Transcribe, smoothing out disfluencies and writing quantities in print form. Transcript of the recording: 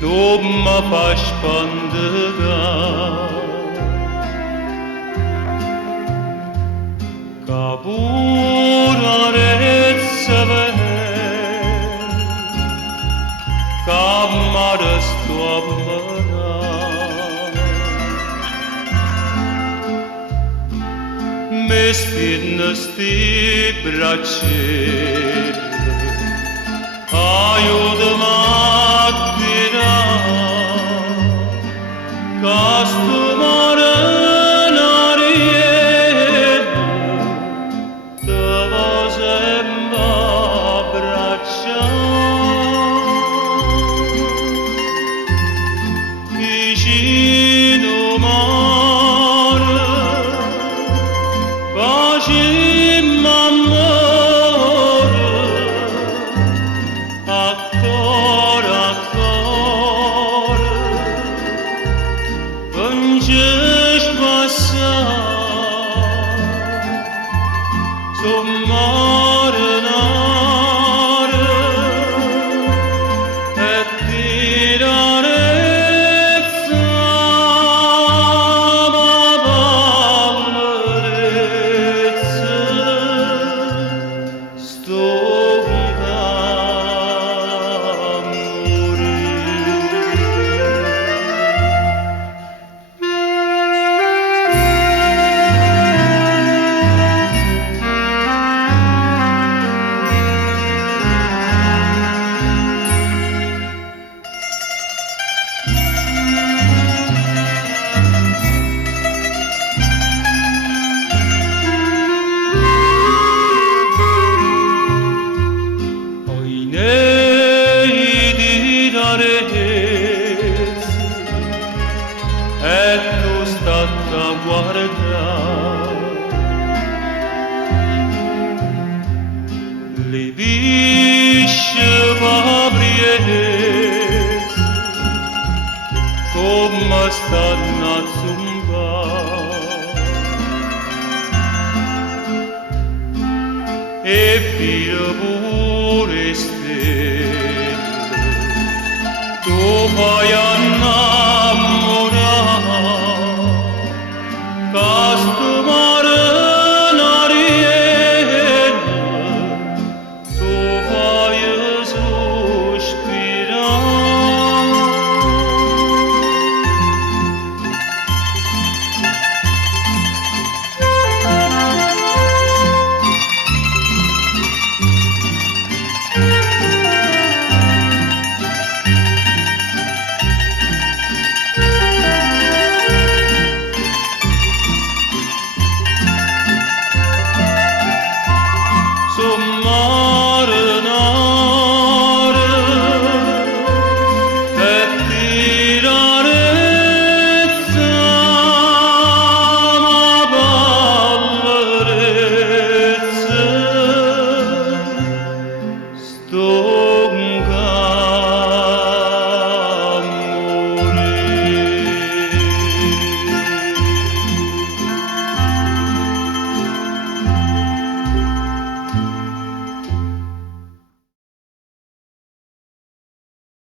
nu mă faci pândâga. Ca burare să vezi, ca mare stoamnă, Mestidnosti braćer, ajud matira, kastumare narijedu, da vozem braća. Vicino mare, Vagim amore, actor, actor, Vângești masa, s-o mare nare, et tirareța mă valreță, stoga muri. Et tu stata guarda, le bisce vabriez, come stanno a zumba, e filo pure stelle, tu fai